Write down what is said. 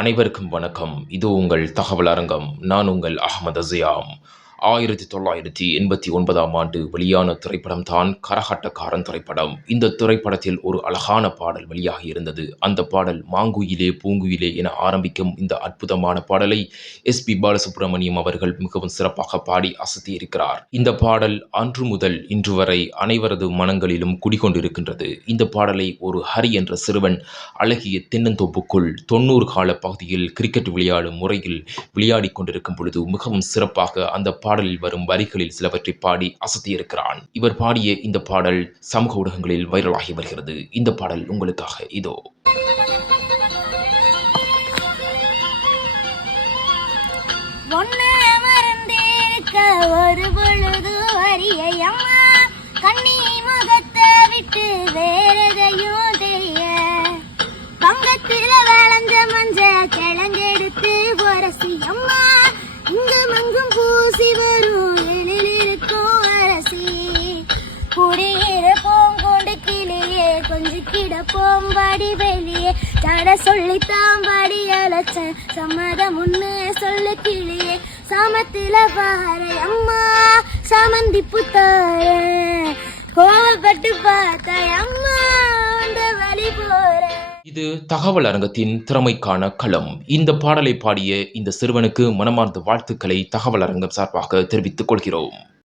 அனைவருக்கும் வணக்கம். இது உங்கள் தகவல் அரங்கம். நான் உங்கள் அஹ்மத் அஸியாம். 1989ஆம் ஆண்டு வெளியான திரைப்படம் தான் கரகாட்டக்காரன் திரைப்படம். இந்த திரைப்படத்தில் ஒரு அழகான பாடல் வெளியாகி இருந்தது. அந்த பாடல் மாங்குயிலே பூங்குயிலே என ஆரம்பிக்கும் இந்த அற்புதமான பாடலை எஸ்.பி. பாலசுப்ரமணியம் அவர்கள் மிகவும் சிறப்பாக பாடி அசத்தியிருக்கிறார். இந்த பாடல் அன்று முதல் இன்று வரை அனைவரது மனங்களிலும் குடிகொண்டிருக்கின்றது. இந்த பாடலை ஒரு ஹரி என்ற சிறுவன் அழகிய தென்னந்தோப்புக்குள் 90 கால பகுதியில் கிரிக்கெட் விளையாடும் முறையில் விளையாடிக் கொண்டிருக்கும் பொழுது மிகவும் சிறப்பாக அந்த பாடலில் வரும் வரிகளில் சிலவற்றை பாடி அசத்தியிருக்கிறான். இவர் பாடிய இந்த பாடல் சமூக ஊடகங்களில் வைரலாகி வருகிறது. இந்த பாடல் உங்களுக்காக இதோ. ஒரு பொழுது அரியம்மா கண்ணி முகத்தை விட்டு வேறதையும் தெரிய பங்கத்தில வளர்ந்த மஞ்ச கிழங்கெடுத்து பொரசி அம்மா இங்கும் அங்கும் பூசி வரும் எழில் இருக்கும் அரசி குடியிருப்போம் கொண்டு கிளியே கொஞ்சம் கிடப்போம் படி வெளியே தட சொல்லித்தான் படி அழைச்ச சம்மதம் முன்னு சொல்லு கிளியே சாமத்தில பாரு அம்மா சாமந்தி புத்தார கோவப்பட்டு பார்த்த அம்மா அந்த வழி போற. இது தகவல் அரங்கத்தின் திறமைக்கான களம். இந்த பாடலை பாடிய இந்த சிறுவனுக்கு மனமார்ந்த வாழ்த்துக்களை தகவல் அரங்கம் சார்பாக தெரிவித்துக் கொள்கிறோம்.